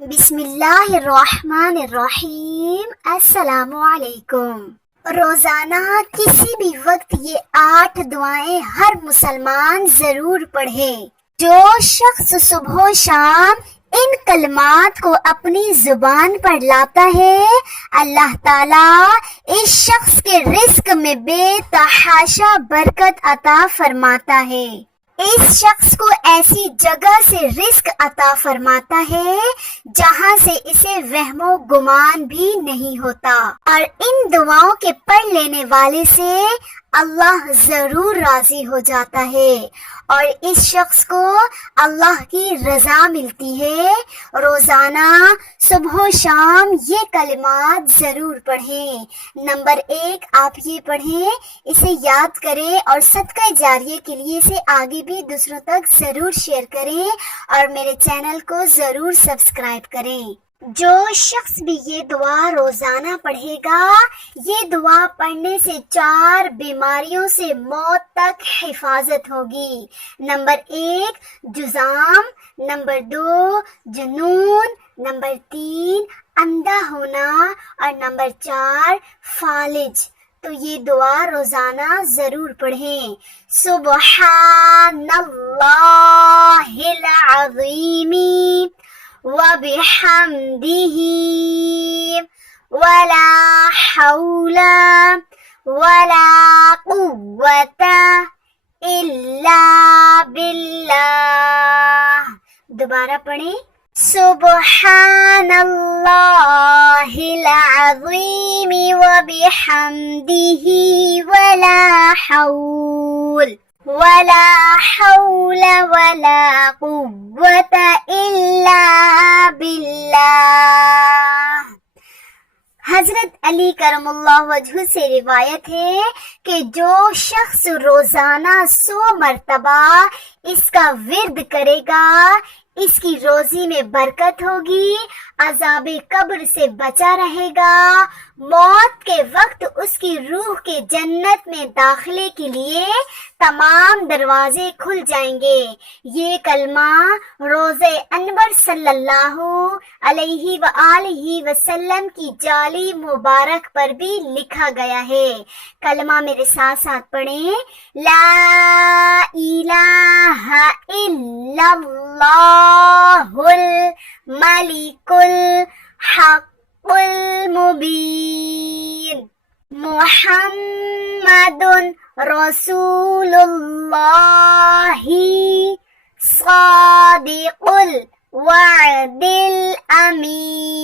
بسم اللہ الرحمن الرحیم۔ السلام علیکم۔ روزانہ کسی بھی وقت یہ 8 دعائیں ہر مسلمان ضرور پڑھے۔ جو شخص صبح و شام ان کلمات کو اپنی زبان پر لاتا ہے، اللہ تعالیٰ اس شخص کے رزق میں بے تحاشا برکت عطا فرماتا ہے۔ اس شخص کو ایسی جگہ سے رزق عطا فرماتا ہے جہاں سے اسے وہم و گمان بھی نہیں ہوتا، اور ان دعاؤں کے پڑھ لینے والے سے اللہ ضرور راضی ہو جاتا ہے اور اس شخص کو اللہ کی رضا ملتی ہے۔ روزانہ صبح و شام یہ کلمات ضرور پڑھیں۔ نمبر 1، آپ یہ پڑھیں، اسے یاد کریں اور صدقہ جاریہ کے لیے اسے آگے بھی دوسروں تک ضرور شیئر کریں اور میرے چینل کو ضرور سبسکرائب کریں۔ جو شخص بھی یہ دعا روزانہ پڑھے گا، یہ دعا پڑھنے سے 4 بیماریوں سے موت تک حفاظت ہوگی۔ نمبر 1، جذام، نمبر 2، جنون، نمبر 3، اندھا ہونا، اور نمبر 4، فالج۔ تو یہ دعا روزانہ ضرور پڑھیں۔ سبحان اللہ العظیم وبحمدہ ولا حول ولا قوة الا باللہ۔ دوبارہ پڑھیں، سبحان اللہ العظیم وبحمدہ ولا حول ولا قوة الا باللہ۔ حضرت علی کرم اللہ وجہ سے روایت ہے کہ جو شخص روزانہ 100 مرتبہ اس کا ورد کرے گا، اس کی روزی میں برکت ہوگی، عذاب قبر سے بچا رہے گا، موت کے وقت اس کی روح کے جنت میں داخلے کے لیے تمام دروازے کھل جائیں گے۔ یہ کلمہ روزے انور صلی اللہ علیہ وآلہ وسلم کی جالی مبارک پر بھی لکھا گیا ہے۔ کلمہ میرے ساتھ ساتھ پڑھیں، لا الہ الا اللہ الملک الحق المبین، محمد رسول اللہ صادق الوعد الامین۔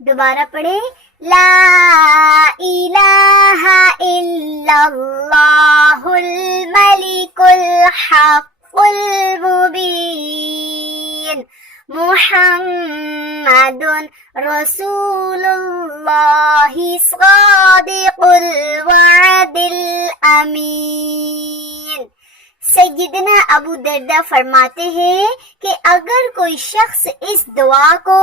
دوبارہ پڑھیں، لا الہ الا اللہ الملک الحق المبین، محمد رسول اللہ صادق الوعد الامین۔ سیدنا ابو دردہ فرماتے ہیں کہ اگر کوئی شخص اس دعا کو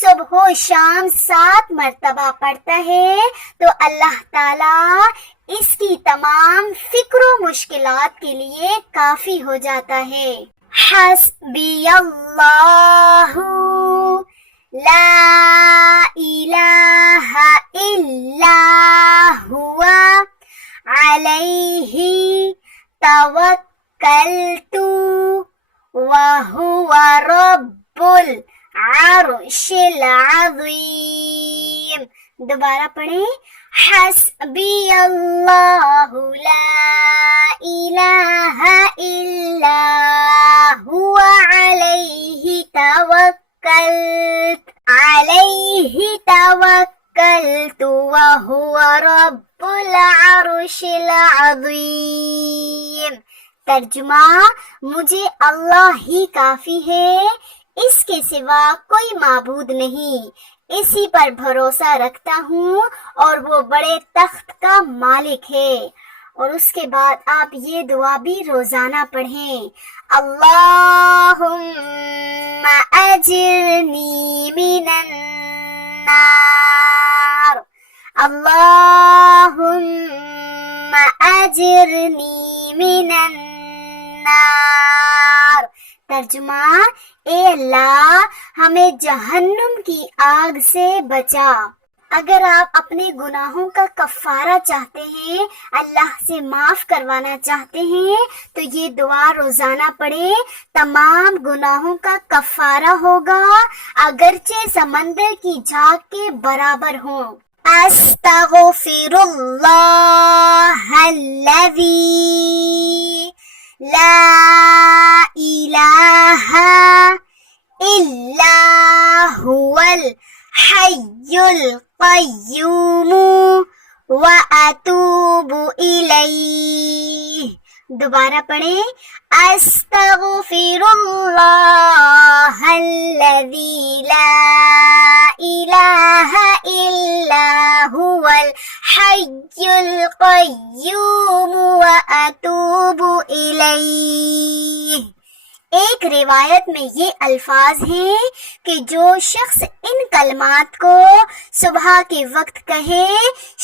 صبح و شام 7 مرتبہ پڑھتا ہے تو اللہ تعالیٰ اس کی تمام فکر و مشکلات کے لیے کافی ہو جاتا ہے۔ حسبی اللہ لا الہ الا ہوا علیہ توکلت وہو رب العرش العظیم۔ دوبارہ پڑھیں، حسبی اللہ لا الہ الا ہوا علیہ توکلت وہو رب العرش العظیم۔ ترجمہ، مجھے اللہ ہی کافی ہے، اس کے سوا کوئی معبود نہیں، اسی پر بھروسہ رکھتا ہوں اور وہ بڑے تخت کا مالک ہے۔ اور اس کے بعد آپ یہ دعا بھی روزانہ پڑھیں، اللہم اجرنی من النار، اللہم اجرنی من النار۔ ترجمہ: اے اللہ ہمیں جہنم کی آگ سے بچا۔ اگر آپ اپنے گناہوں کا کفارہ چاہتے ہیں، اللہ سے معاف کروانا چاہتے ہیں، تو یہ دعا روزانہ پڑھیں، تمام گناہوں کا کفارہ ہوگا، اگرچہ سمندر کی جھاگ کے برابر ہوں۔ استغفر اللہ الذی لا الہ الا هو الحی القیوم واتوب الیہ۔ دوبارہ پڑھیں، استغفر اللہ الذی لا الہ الا هو الحی القیوم واتوب الیہ۔ ایک روایت میں یہ الفاظ ہیں کہ جو شخص ان کلمات کو صبح کے وقت کہے،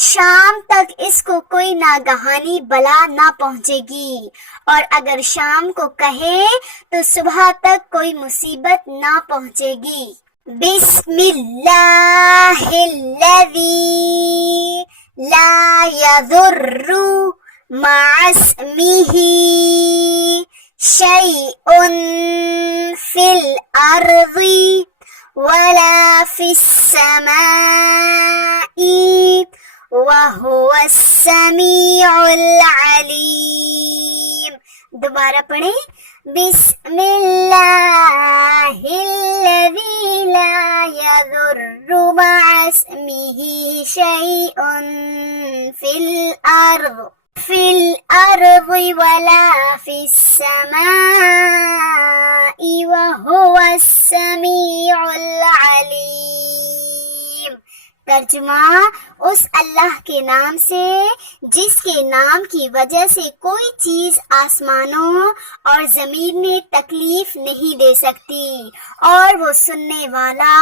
شام تک اس کو کوئی ناگہانی بلا نہ پہنچے گی، اور اگر شام کو کہے تو صبح تک کوئی مصیبت نہ پہنچے گی۔ بسم اللہ الذی لا یضر مع اسمہ شیء فی الارض ولا فی السماء وهو السمیع العلیم۔ دوبارہ پڑھیں، بسم اللہ الذی لا یضر مع اسمہ شیء فی الارض ولا فی السماء وهو السمیع العلیم۔ ترجمہ: اس اللہ کے نام سے جس کے نام کی وجہ سے کوئی چیز آسمانوں اور زمین میں تکلیف نہیں دے سکتی، اور وہ سننے والا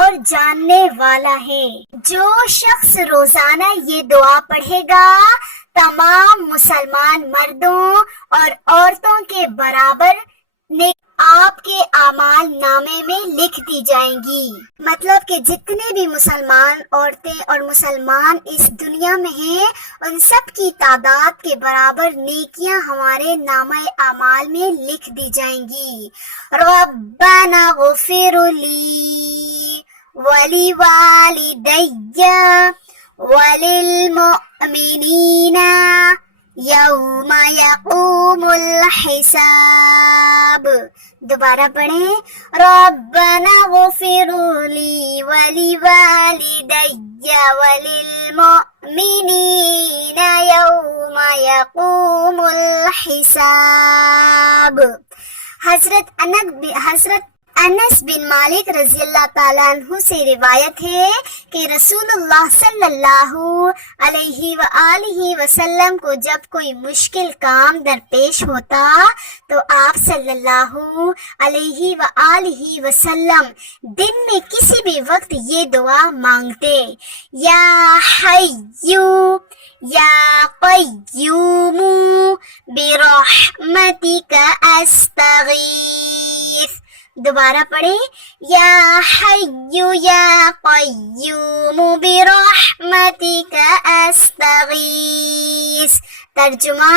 اور جاننے والا ہے۔ جو شخص روزانہ یہ دعا پڑھے گا، تمام مسلمان مردوں اور عورتوں کے برابر آپ کے اعمال نامے میں لکھ دی جائیں گی۔ مطلب کہ جتنے بھی مسلمان عورتیں اور مسلمان اس دنیا میں ہیں، ان سب کی تعداد کے برابر نیکیاں ہمارے نامہ اعمال میں لکھ دی جائیں گی۔ ربنا اغفر لی ولوالدی وللمؤمنین یوم یقوم الحساب۔ دوبارہ پڑھیں، ربنا اغفر لی ولوالدی وللمؤمنین یوم یقوم الحساب۔ حضرت انس بن مالک رضی اللہ تعالیٰ عنہ سے روایت ہے کہ رسول اللہ صلی اللہ علیہ وآلہ وسلم کو جب کوئی مشکل کام درپیش ہوتا تو آپ صلی اللہ علیہ وآلہ وسلم دن میں کسی بھی وقت یہ دعا مانگتے، یا حیو یا قیوم برحمتک استغیث۔ دوبارہ پڑھیں، یا حیو یا قیوم برحمتک استغیث۔ ترجمہ: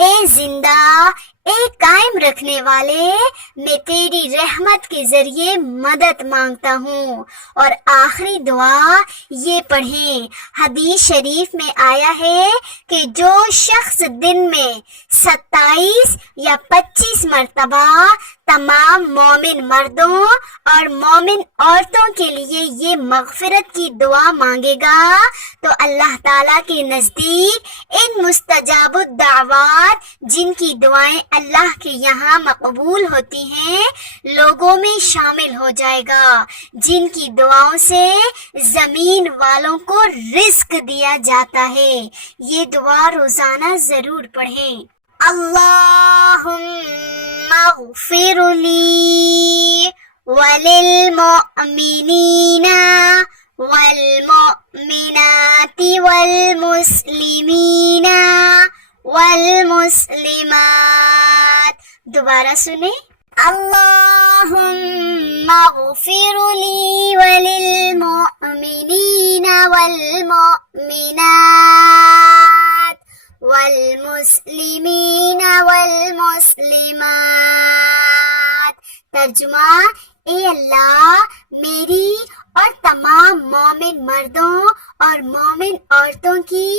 اے زندہ، اے قائم رکھنے والے، میں تیری رحمت کے ذریعے مدد مانگتا ہوں۔ اور آخری دعا یہ پڑھیں، حدیث شریف میں آیا ہے کہ جو شخص دن میں 27 یا 25 مرتبہ تمام مومن مردوں اور مومن عورتوں کے لیے یہ مغفرت کی دعا مانگے گا تو اللہ تعالیٰ کے نزدیک ان مستجاب الدعوات، جن کی دعائیں اللہ کے یہاں مقبول ہوتی ہیں، لوگوں میں شامل ہو جائے گا، جن کی دعاؤں سے زمین والوں کو رزق دیا جاتا ہے۔ یہ دعا روزانہ ضرور پڑھیں۔ اللہم اغفر لی وللمؤمنین والمؤمنات والمسلمین والمسلمات۔ دوبارہ سنیں، اللهم اغفر لي وللمؤمنين والمؤمنات والمسلمین والمسلمات۔ ترجمہ، اے اللہ میری اور تمام مومن مردوں اور مومن عورتوں کی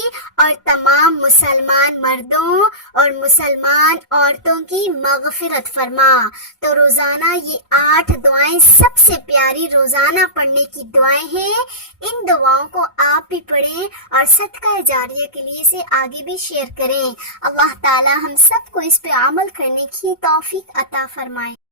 اور تمام مسلمان مردوں اور مسلمان عورتوں کی مغفرت فرما۔ تو روزانہ یہ 8 دعائیں سب سے پیاری روزانہ پڑھنے کی دعائیں ہیں۔ ان دعاؤں کو آپ بھی پڑھیں اور صدقہ جاریہ کے لیے اسے آگے بھی شیئر کریں۔ اللہ تعالی ہم سب کو اس پہ عمل کرنے کی توفیق عطا فرمائے۔